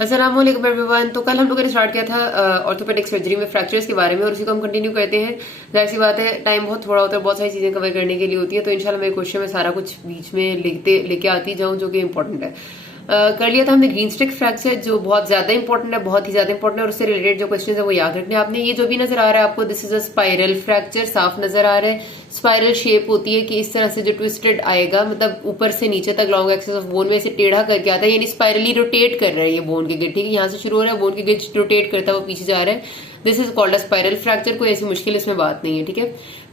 अस्सलाम वालेकुम एवरीवन। तो कल हम लोगों ने स्टार्ट किया था ऑर्थोपेडिक सर्जरी में फ्रैक्चर्स के बारे में और उसी को हम कंटिन्यू करते हैं। जाहिर सी बात है टाइम बहुत थोड़ा होता है, बहुत सारी चीजें कवर करने के लिए होती है, तो इंशाल्लाह मेरे क्वेश्चन में सारा कुछ बीच में लेके आती जाऊं जो कि इंपॉर्टेंट है। कर लिया था हमने ग्रीन स्टिक फ्रैक्चर जो बहुत ज्यादा इंपॉर्टेंट है, बहुत ही ज्यादा इंपॉर्टेंट है और उससे रिलेटेड जो क्वेश्चन है वो याद रखने आपने। ये जो भी नजर आ रहा है आपको, this is a spiral fracture, साफ नजर आ रहा है। स्पाइरल शेप होती है कि इस तरह से जो ट्विस्टेड आएगा, मतलब ऊपर से नीचे तक लॉन्ग एक्सिस ऑफ बोन में से टेढ़ा करके आता है, यानी स्पाइरली रोटेट कर रहा है ये बोन के गिट। ठीक है, यहाँ से शुरू हो रहा है, बोन के गिट रोटेट करता है, वो पीछे जा रहा है। This is called a spiral fracture. कोई ऐसी मुश्किल इसमें बात नहीं है। ठीक है,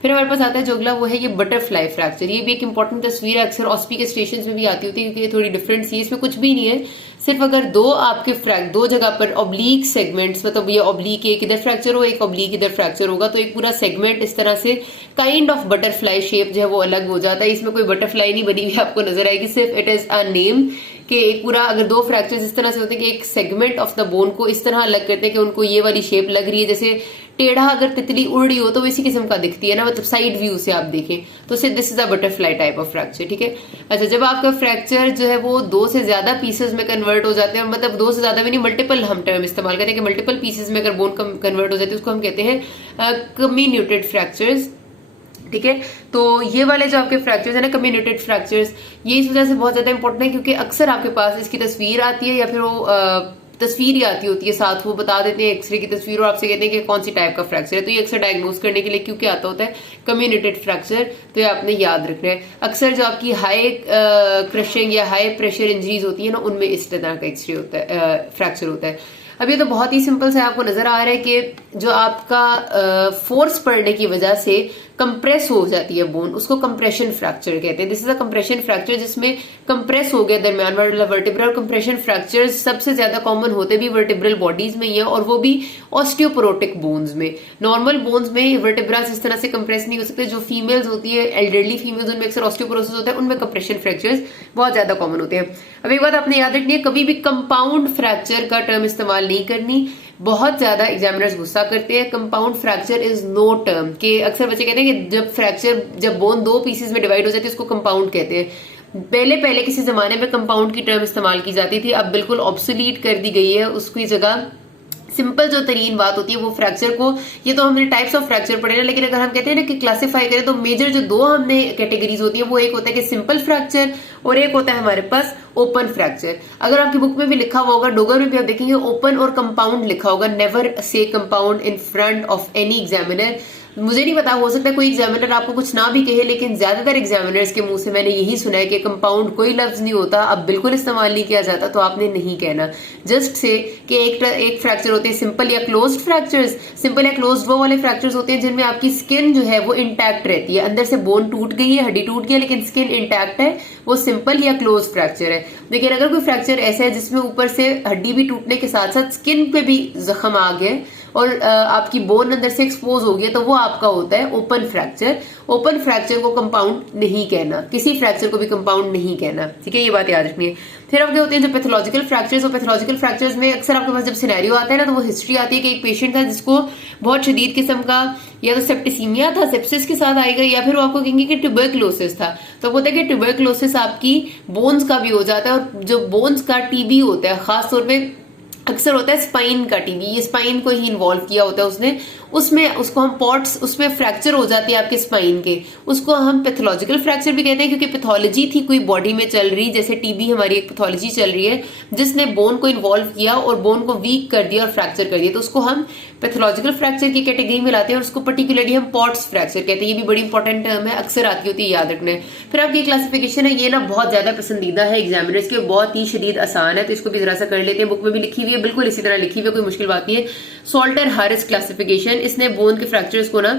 फिर हमारे पास आता है जो अगला, वो है ये बटरफ्लाई फ्रैक्चर। ये भी एक इंपॉर्टेंट तस्वीर है, अक्सर ऑस्पी के स्टेशन में भी आती होती है क्योंकि ये थोड़ी डिफरेंट सी है। इसमें कुछ भी नहीं है, सिर्फ अगर दो जगह पर ऑब्लीक सेगमेंट्स, मतलब ये ऑब्लीक एक इधर फ्रैक्चर हो, एक ऑब्लीक इधर फ्रैक्चर होगा, तो एक पूरा सेगमेंट इस तरह से काइंड ऑफ बटरफ्लाई शेप जो है वो अलग हो जाता है। इसमें कोई बटरफ्लाई नहीं बनी हुई आपको नजर आएगी, सिर्फ इट इज अ नेम कि एक पूरा, अगर दो फ्रैक्चर्स इस तरह से होते हैं कि एक सेगमेंट ऑफ द बोन को इस तरह अलग करते हैं कि उनको ये वाली शेप लग रही है, जैसे टेढ़ा अगर तितली उड़ रही हो तो इसी किस्म का दिखती है ना, मतलब साइड व्यू से आप देखें तो this is a butterfly type of fracture. ठीक है, अच्छा, जब आपका फ्रैक्चर जो है वो दो से ज्यादा पीसेस में कन्वर्ट हो जाते हैं, मतलब दो से ज्यादा भी नहीं, मल्टीपल हम टर्म इस्तेमाल करते हैं कि मल्टीपल पीसेस में अगर बोन कन्वर्ट हो जाती है उसको हम कहते हैं कम्युनिटेड फ्रैक्चर्स। ठीक है, तो ये वाले जो आपके फ्रैक्चर्स है ना, कम्युनिटेड फ्रैक्चर्स, ये इस वजह से बहुत ज्यादा इंपॉर्टेंट है क्योंकि अक्सर आपके पास इसकी तस्वीर आती है या फिर वो तस्वीर ही आती होती है साथ, वो बता देते हैं एक्सरे की तस्वीर और आपसे कहते हैं कि कौन सी टाइप का फ्रैक्चर है। तो ये अक्सर डायग्नोज करने के लिए क्योंकि आता होता है कम्युनिटेड फ्रैक्चर, तो ये आपने याद रखना है। अक्सर जो आपकी हाई क्रशिंग या हाई प्रेशर इंजरीज होती है ना, उनमें इस तरह का एक्सरे होता है, फ्रैक्चर होता है। अब ये तो बहुत ही सिंपल से आपको नजर आ रहा है कि जो आपका फोर्स पड़ने की वजह से कंप्रेस हो जाती है बोन, उसको कंप्रेशन फ्रैक्चर कहते हैं। This is a compression fracture जिसमें कंप्रेस हो गया दरमियान वाला वर्टिब्रा। और कंप्रेशन फ्रैक्चर्स सबसे ज्यादा कॉमन होते भी वर्टिब्रल बॉडीज में ही है और वो भी ऑस्टियोपोरोटिक बोन्स में। नॉर्मल बोन्स में वर्टिब्रास इस तरह से कंप्रेस नहीं हो सकते। जो फीमेल्स होती है, एल्डरली फीमेल्स, उनमें अक्सर ऑस्टियोपोरोसिस होता है, उनमें कंप्रेशन फ्रैक्चर्स बहुत ज्यादा कॉमन होते हैं। अब एक बात आपने याद रखनी है, कभी भी कंपाउंड फ्रैक्चर का टर्म इस्तेमाल नहीं करनी। बहुत ज्यादा एग्जामिनर्स गुस्सा करते हैं। Compound fracture is no term, कि अक्सर बच्चे कहते हैं कि जब बोन दो पीसेस में डिवाइड हो जाती है उसको कंपाउंड कहते हैं। पहले किसी जमाने में कंपाउंड की टर्म इस्तेमाल की जाती थी, अब बिल्कुल ऑब्सोलीट कर दी गई है। उसकी जगह सिंपल जो तरीन बात होती है वो फ्रैक्चर को, ये तो हमने टाइप्स ऑफ फ्रैक्चर पढ़े ना, लेकिन अगर हम कहते हैं ना कि क्लासिफाई करें तो मेजर जो दो हमने कैटेगरीज होती है वो एक होता है कि सिंपल फ्रैक्चर और एक होता है हमारे पास ओपन फ्रैक्चर। अगर आपकी बुक में भी लिखा हुआ होगा, डोगर में भी आप देखेंगे ओपन और कंपाउंड लिखा होगा। Never say compound in front of any examiner. मुझे नहीं पता, हो सकता है कोई एग्जामिनर आपको कुछ ना भी कहे, लेकिन ज्यादातर एग्जामिनर्स के मुंह से मैंने यही सुना है कि कंपाउंड कोई लफ्ज नहीं होता, अब बिल्कुल इस्तेमाल नहीं किया जाता, तो आपने नहीं कहना। जस्ट से कि एक फ्रैक्चर होते हैं सिंपल या क्लोज्ड फ्रैक्चर्स। सिंपल या क्लोज्ड वो वाले फ्रैक्चर्स होते हैं जिनमें आपकी स्किन जो है वो इंटैक्ट रहती है, अंदर से बोन टूट गई है, हड्डी टूट गई है, लेकिन स्किन इंटैक्ट है, वो सिंपल या क्लोज फ्रैक्चर है। लेकिन अगर कोई फ्रैक्चर ऐसा है जिसमें ऊपर से हड्डी भी टूटने के साथ साथ स्किन पे भी जख्म आ गया और आपकी बोन अंदर से एक्सपोज हो गया, तो वो आपका होता है ओपन फ्रैक्चर। ओपन फ्रैक्चर को कंपाउंड नहीं कहना, किसी फ्रैक्चर को भी कंपाउंड नहीं कहना। ठीक है, ये बात याद रखनी है। फिर अब क्या होते हैं जो पैथोलॉजिकल फ्रैक्चर्स, और पैथोलॉजिकल फ्रैक्चर्स में अक्सर आपके पास जब सिनेरियो आता है ना, तो वो हिस्ट्री आती है कि एक पेशेंट था जिसको बहुत शदीद किस्म का या तो सेप्टिसीमिया था, सेप्सिस के साथ आएगा, या फिर वो आपको कहेंगे कि ट्यूबरक्लोसिस था। तो वो कि ट्यूबरक्लोसिस आपकी बोन्स का भी हो जाता है, और जो बोन्स का टीबी होता है, खासतौर पर अक्सर होता है स्पाइन का टीबी, ये स्पाइन को ही इन्वॉल्व किया होता है उसने, उसमें उसको हम पॉट्स, उसमें फ्रैक्चर हो जाती है आपके स्पाइन के, उसको हम पैथोलॉजिकल फ्रैक्चर भी कहते हैं क्योंकि पैथोलॉजी थी कोई बॉडी में चल रही, जैसे टीबी हमारी एक पैथोलॉजी चल रही है जिसने बोन को इन्वॉल्व किया और बोन को वीक कर दिया और फ्रैक्चर कर दिया, तो उसको हम पैथोलॉजिकल फ्रैक्चर की कैटेगरी में लाते हैं और उसको पर्टिकुलरली हम पॉट्स फ्रैक्चर कहते हैं। ये भी बड़ी इंपॉर्टेंट टर्म है, अक्सर आती होती है, याद रखना है। फिर आपकी क्लासिफिकेशन है, ये ना बहुत ज्यादा पसंदीदा है एग्जामिनर्स की, बहुत ही शदीद आसान है, तो इसको भी जरा सा कर लेते हैं। बुक में भी लिखी हुई है, बिल्कुल इसी तरह लिखी हुई है, कोई मुश्किल बात नहीं है। सोल्टर हारिस क्लासिफिकेशन, इसने बोन के फ्रैक्चर्स को ना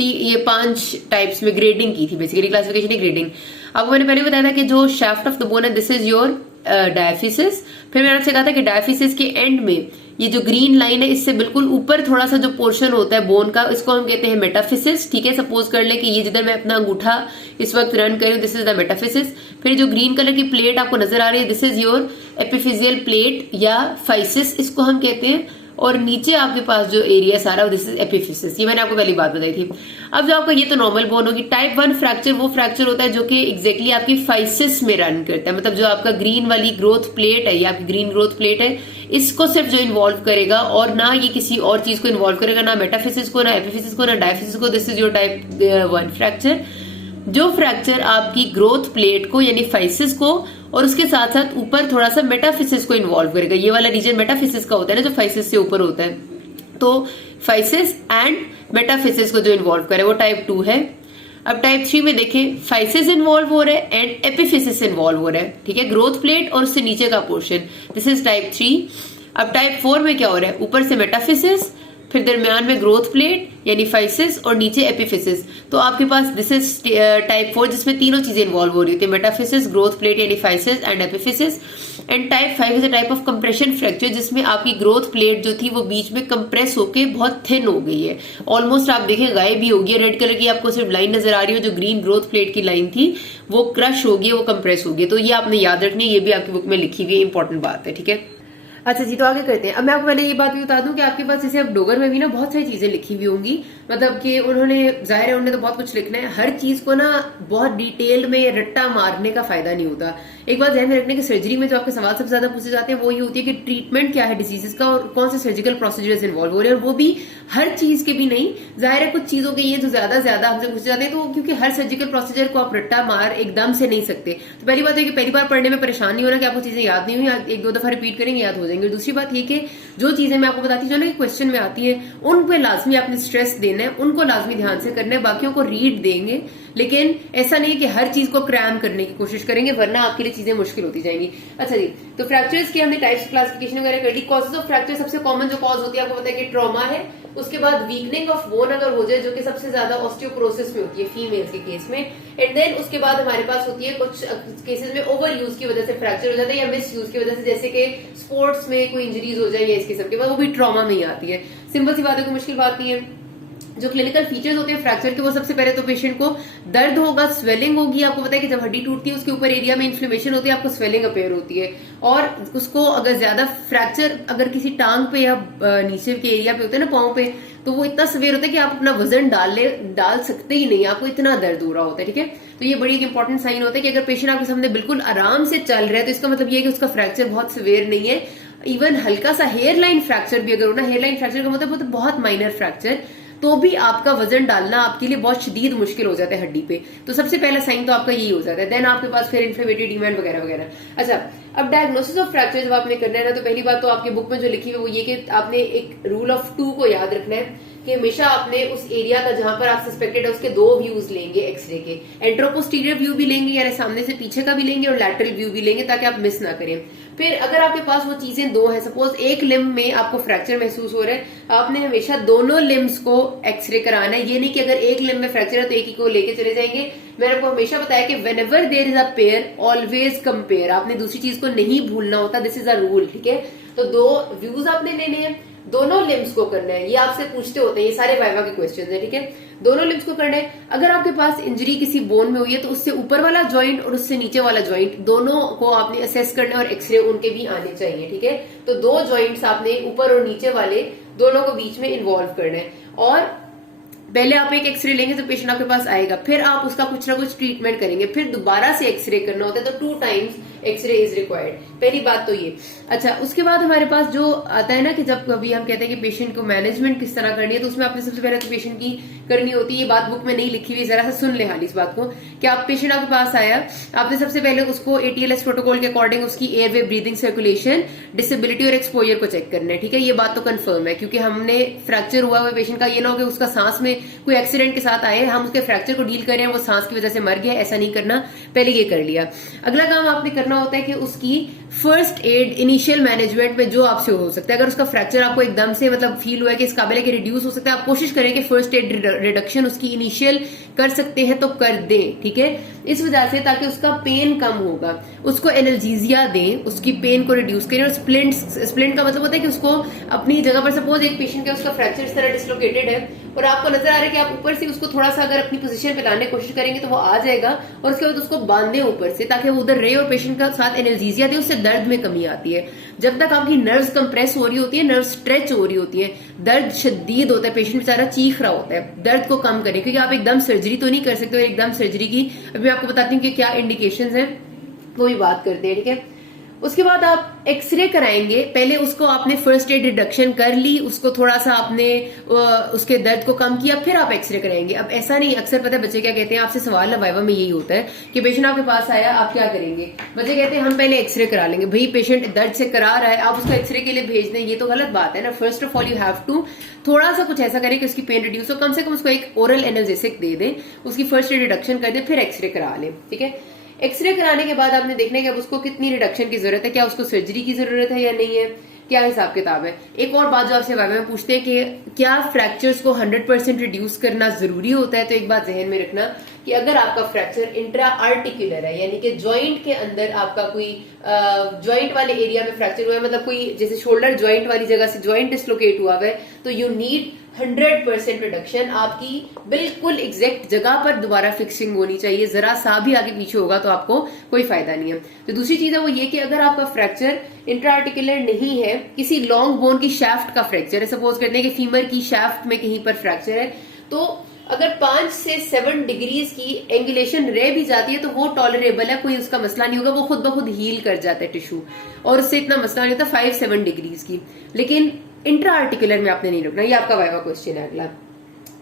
ये 5 टाइप्स में ग्रेडिंग की थी, बेसिकली क्लासिफिकेशन है ग्रेडिंग। अब मैंने पहले बताया था कि जो शाफ्ट ऑफ द बोन है, दिस इज योर डायफिसिस। फिर मैंने आपसे कहा था कि डायफिसिस के एंड में ये जो ग्रीन लाइन है, इससे बिल्कुल ऊपर थोड़ा सा जो पोर्शन होता है बोन का, इसको हम कहते हैं मेटाफिसिस। ठीक है, सपोज कर ले कि ये जिधर मैं अपना अंगूठा इस वक्त रन कर रही हूँ, दिस इज द मेटाफिसिस। फिर जो ग्रीन कलर की प्लेट आपको नजर आ रही है, this is your epiphyseal plate या फाइसिस, इसको हम कहते हैं और नीचे आपके पास जो एरिया सारा दिस इज एपिफिसिस। ये मैंने आपको पहली बात बताई थी। अब जो आपका ये तो नॉर्मल बोन होगी। टाइप 1 फ्रैक्चर वो फ्रैक्चर होता है जो कि एग्जैक्टली आपकी फाइसिस में रन करता है, मतलब जो आपका ग्रीन वाली ग्रोथ प्लेट है, ये आपकी ग्रीन ग्रोथ प्लेट है, इसको सिर्फ जो इन्वॉल्व करेगा और ना ये किसी और चीज को इन्वॉल्व करेगा, ना मेटाफिसिस को, ना एपिफिसिस को, ना डायफिसिस को। This is your type 1 fracture. जो फ्रैक्चर आपकी ग्रोथ प्लेट को यानी फाइसिस को और उसके साथ साथ ऊपर थोड़ा सा मेटाफिसिस को इन्वॉल्व करेगा। ये वाला रीजन मेटाफिसिस का होता है ना, जो फाइसिस से ऊपर होता है। तो फाइसिस एंड मेटाफिसिस को जो इन्वॉल्व करे वो टाइप 2 है। अब टाइप 3 में देखें, फाइसिस इन्वॉल्व हो रहा है एंड एपिफिसिस इन्वॉल्व हो रहा है, ठीक है, ग्रोथ प्लेट और उससे नीचे का पोर्शन। This is type 3। अब टाइप 4 में क्या हो रहा है, ऊपर से मेटाफिसिस, फिर दरमियान में ग्रोथ प्लेट यानी फाइसिस और नीचे एपिफिसिस। तो आपके पास दिस इज टाइप 4 जिसमें तीनों चीजें इन्वॉल्व हो रही थी, मेटाफिसिस, ग्रोथ प्लेट यानी physis and epiphysis. And type 5 is a type of compression fracture जिसमें आपकी ग्रोथ प्लेट जो थी वो बीच में कंप्रेस होके बहुत थिन हो गई है, ऑलमोस्ट आप देखें गायब भी होगी। रेड कलर की आपको सिर्फ लाइन नजर आ रही है, जो ग्रीन ग्रोथ प्लेट की लाइन थी वो क्रश होगी, वो कंप्रेस होगी। तो ये आपने याद रखनी है, ये भी आपकी बुक में लिखी हुई इंपॉर्टेंट बात है, ठीक है। अच्छा जी, तो आगे करते हैं। अब मैं आपको पहले ये बात भी बता दूं कि आपके पास जैसे अब डोगर में भी ना बहुत सारी चीजें लिखी हुई होंगी, मतलब कि उन्होंने जाहिर है उन्होंने तो बहुत कुछ लिखना है, हर चीज को ना बहुत डिटेल में रट्टा मारने का फायदा नहीं होता। एक बात ध्यान में रखने की, सर्जरी में जो आपके सवाल सबसे ज्यादा पूछे जाते हैं वो ये होती है कि ट्रीटमेंट क्या है डिजीजेस का और कौन से सर्जिकल प्रोसीजर्स इन्वॉल्व हो रहे हैं, और वो भी हर चीज के भी नहीं, जाहिर है कुछ चीजों के ये जो ज्यादा आपसे पूछे जाते हैं। तो क्योंकि हर सर्जिकल प्रोसीजर को आप रट्टा मार एकदम से नहीं सकते, तो पहली बात है कि पहली बार पढ़ने में परेशान नहीं होना कि आपको चीजें याद नहीं हुई, एक दो दफा रिपीट करेंगे याद हो जाएंगे। दूसरी बात ये कि जो चीजें मैं आपको बताती हूँ ना क्वेश्चन में आती है, उन पे लाजमी आपने स्ट्रेस देना है, उनको लाजमी ध्यान से करना है, बाकियों को रीड देंगे, लेकिन ऐसा नहीं कि हर चीज को क्रैम करने की कोशिश करेंगे, वरना आपके लिए चीजें मुश्किल होती जाएंगी। अच्छा जी, तो फ्रैक्चर्स की हमने टाइप्स क्लासिफिकेशन वगैरह कर ली। कॉजेज ऑफ फ्रैक्चर, सबसे कॉमन जो कॉज होती है आपको पता है कि ट्रॉमा है। उसके बाद वीकनिंग ऑफ बोन अगर हो जाए, जो कि सबसे ज्यादा ऑस्टियोपोरोसिस में होती है फीमेल्स के केस में। एंड देन उसके बाद हमारे पास होती है कुछ केसेस में ओवर यूज की वजह से फ्रैक्चर हो जाता है या मिस यूज की वजह से, जैसे कि स्पोर्ट्स में कोई इंजरीज हो जाए या इस किस्म के बाद, वो भी ट्रॉमा में ही आती है। सिंपल सी बात है, कोई मुश्किल बात नहीं है। जो क्लिनिकल फीचर्स होते हैं फ्रैक्चर के, वो सबसे पहले तो पेशेंट को दर्द होगा, स्वेलिंग होगी। आपको पता है कि जब हड्डी टूटती है उसके ऊपर एरिया में इन्फ्लेमेशन होती है, आपको स्वेलिंग अपेयर होती है। और उसको अगर ज्यादा फ्रैक्चर अगर किसी टांग पे या नीचे के एरिया पे होता है ना, पांव पे, तो वो इतना सवेयर होता है कि आप अपना वजन डाल सकते ही नहीं, आपको इतना दर्द हो रहा होता है, ठीक है। तो ये बड़ी एक इंपॉर्टेंट साइन होता है कि अगर पेशेंट आपके सामने बिल्कुल आराम से चल रहा है तो इसका मतलब ये है कि उसका फ्रैक्चर बहुत सवेयर नहीं है। इवन हल्का सा हेयर लाइन फ्रैक्चर भी अगर हो ना, हेयर लाइन फ्रैक्चर का मतलब बहुत माइनर फ्रैक्चर, तो भी आपका वजन डालना आपके लिए बहुत शदीद मुश्किल हो जाता है हड्डी पे। तो सबसे पहला साइन तो आपका यही हो जाता है। देन आपके पास फिर इन्फ्लेमेटरी डिमांड वगैरह वगैरह। अच्छा, अब डायग्नोसिस ऑफ फ्रैक्चर जब आपने करना है ना, तो पहली बात तो आपकी बुक में जो लिखी हुई है वो ये कि आपने एक रूल ऑफ 2 को याद रखना है कि हमेशा आपने उस एरिया का जहां पर आप सस्पेक्टेड है उसके 2 व्यूज लेंगे एक्सरे के। एंट्रोपोस्टीरियर व्यू भी लेंगे यानी सामने से पीछे का भी लेंगे, और लैटरल व्यू भी लेंगे ताकि आप मिस ना करें। फिर अगर आपके पास वो चीजें 2 है, सपोज एक लिम्ब में आपको फ्रैक्चर महसूस हो रहा है, आपने हमेशा दोनों लिम्ब्स को एक्सरे कराना है। ये नहीं कि अगर एक लिम्ब में फ्रैक्चर है तो एक ही को लेके चले जाएंगे। मैंने आपको हमेशा बताया कि whenever there is a pair always compare, आपने दूसरी चीज को नहीं भूलना होता, दिस इज अ रूल, ठीक है। तो 2 व्यूज आपने लेने हैं, दोनों लिम्स को करना है। ये आपसे पूछते होते हैं, ये सारे वाइवा के क्वेश्चंस हैं, ठीक है। दोनों लिम्स को करना है। अगर आपके पास इंजरी किसी बोन में हुई है तो उससे ऊपर वाला जॉइंट और उससे नीचे वाला जॉइंट दोनों को आपने असेस करना है और एक्सरे उनके भी आने चाहिए, ठीक है। तो 2 जॉइंट्स आपने ऊपर और नीचे वाले दोनों को बीच में इन्वॉल्व करना है, और पहले आप एक एक्सरे लेंगे तो पेशेंट आपके पास आएगा, फिर आप उसका कुछ ना कुछ ट्रीटमेंट करेंगे, फिर दोबारा से एक्सरे करना होता है, तो 2 टाइम्स एक्सरे इज रिक्वायर्ड। पहली बात तो ये। अच्छा, उसके बाद हमारे पास जो आता है ना कि जब कभी हम कहते हैं कि पेशेंट को मैनेजमेंट किस तरह करनी है, तो उसमें आपने सबसे पहले तो पेशेंट की करनी होती है, ये बात बुक में नहीं लिखी हुई, जरा सा सुन ले हाल इस बात को, कि आप पेशेंट आपके पास आया, आपने सबसे पहले उसको ATLS प्रोटोकॉल के अकॉर्डिंग उसकी एयरवे, ब्रीदिंग, सर्कुलेशन, डिसेबिलिटी और एक्सपोजर को चेक करना है, ठीक है। ये बात तो कंफर्म है, क्योंकि हमने फ्रैक्चर हुआ हुआ पेशेंट का, ये ना हो कि उसका सांस में कोई एक्सीडेंट के साथ आए, हम उसके फ्रैक्चर को डील कर रहे हैं, वो सांस की वजह से मर गया, ऐसा नहीं करना, पहले ये कर लिया। अगला काम आपने करना होता है कि उसकी फर्स्ट एड इनिशियल मैनेजमेंट में जो आपसे हो सकता है, अगर उसका फ्रैक्चर आपको एकदम से मतलब फील हुआ है कि इस काबिल है कि रिड्यूस हो सकता है, आप कोशिश करें कि फर्स्ट एड रिडक्शन उसकी इनिशियल कर सकते हैं तो कर दें, ठीक है। इस वजह से ताकि उसका पेन कम होगा, उसको एनाल्जेसिया दें, उसकी पेन को रिड्यूस करें। और स्प्लिंट का मतलब होता है कि उसको अपनी जगह पर, सपोज एक पेशेंट का उसका फ्रैक्चर इस तरह डिसलोकेटेड है और आपको नजर आ रहा है कि आप ऊपर से उसको थोड़ा सा अगर अपनी पोजीशन पे लाने की कोशिश करेंगे तो वो आ जाएगा, और उसके बाद उसको बांधे ऊपर से ताकि वो उधर रहे और पेशेंट का साथ एनाल्जेसिया दे, उससे दर्द में कमी आती है। जब तक आपकी नर्व्स कंप्रेस हो रही होती है, नर्व स्ट्रेच हो रही होती है, दर्द शदीद होता है, पेशेंट बेचारा चीख रहा होता है, दर्द को कम करें, क्योंकि आप एकदम सर्जरी तो नहीं कर सकते। और एकदम सर्जरी की अभी मैं आपको बताती हूँ कि क्या इंडिकेशंस हैं, वो भी बात करते हैं, ठीक है। उसके बाद आप एक्सरे कराएंगे। पहले उसको आपने फर्स्ट एड रिडक्शन कर ली, उसको थोड़ा सा आपने उसके दर्द को कम किया, फिर आप एक्सरे कराएंगे। अब ऐसा नहीं, अक्सर पता है बच्चे क्या कहते हैं, आपसे सवाल वाइवा में यही होता है कि पेशेंट आपके पास आया, आप क्या करेंगे? बच्चे कहते हैं हम पहले एक्सरे करा लेंगे। भाई पेशेंट दर्द से करा रहा है, आप उसको एक्सरे के लिए भेज दें, ये तो गलत बात है ना। First of all you have to थोड़ा सा कुछ ऐसा करें कि उसकी पेन रिड्यूस हो, कम से कम उसको एक ओरल एनाल्जेसिक दे दें, उसकी फर्स्ट एड रिडक्शन कर दें, फिर एक्सरे करा लें, ठीक है। एक्सरे कराने के बाद आपने देखना है कि अब उसको कितनी रिडक्शन की जरूरत है, क्या उसको सर्जरी की जरूरत है या नहीं है, क्या हिसाब किताब है। एक और बात जो आपसे वाइवा में पूछते हैं कि क्या फ्रैक्चर्स को 100% रिड्यूस करना जरूरी होता है, तो एक बात जहन में रखना कि अगर आपका फ्रैक्चर इंट्रा आर्टिकुलर है, यानी कि जॉइंट के अंदर आपका कोई जॉइंट वाले एरिया में फ्रैक्चर हुआ है, मतलब कोई जैसे शोल्डर जॉइंट वाली जगह से जॉइंट डिस्लोकेट हुआ है, तो यू नीड 100% रिडक्शन। आपकी बिल्कुल एग्जैक्ट जगह पर दोबारा फिक्सिंग होनी चाहिए, जरा सा भी आगे पीछे होगा तो आपको कोई फायदा नहीं है। तो दूसरी चीज है वो ये कि अगर आपका फ्रैक्चर इंट्राआर्टिकुलर नहीं है, किसी लॉन्ग बोन की शाफ्ट का फ्रैक्चर है, सपोज करते हैं कि फीमर की शाफ्ट में कहीं पर फ्रैक्चर है, तो अगर 5 से 7 डिग्रीज की एंगुलेशन रह भी जाती है तो वो टॉलरेबल है, कोई उसका मसला नहीं होगा, वो खुद ब खुद हील कर जाता है टिश्यू, और उससे इतना मसला नहीं होता 5-7 डिग्रीज की। लेकिन इंट्रा आर्टिकुलर में आपने नहीं रुकना। ये आपका वाइवा क्वेश्चन है अगला।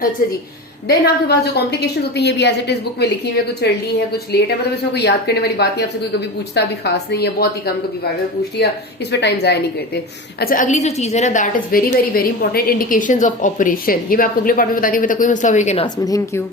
अच्छा जी, देन आपके पास जो कॉम्प्लिकेशंस होती है ये भी एज इट इज बुक में लिखी हुई है, कुछ अर्ली है कुछ लेट है, मतलब इसमें कोई याद करने वाली बात नहीं, आपसे कोई कभी पूछता भी खास नहीं है, बहुत ही कम कभी वाइवा में पूछ लिया, इस पर टाइम जाया नहीं करते। अच्छा, अगली जो चीज है ना, that is very very very important, indications of operation. ये मैं आपको अगले पार्ट में बता दी, कोई मसला हुई कि नाज़मीन। Thank you.